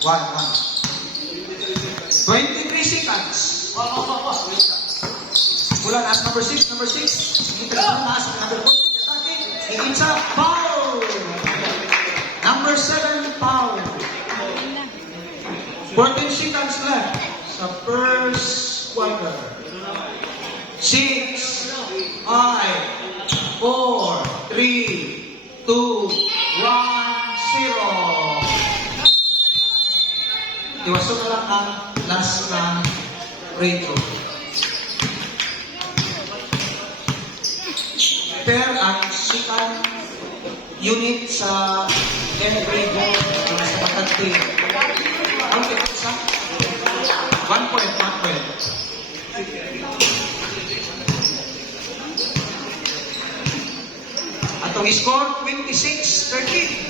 1. 23 seconds. Bulan as number 6. Kita as number 14. Attacking. It's a foul. Number 7, foul. 14 seconds left sa first quarter. 6, 5, 4, 3, 2, 1, 0. Iwaso na lang ang last na radio. Pair ang second unit sa every goal sa matagti. Okay, isa? 1 point. Atong score, 26-13.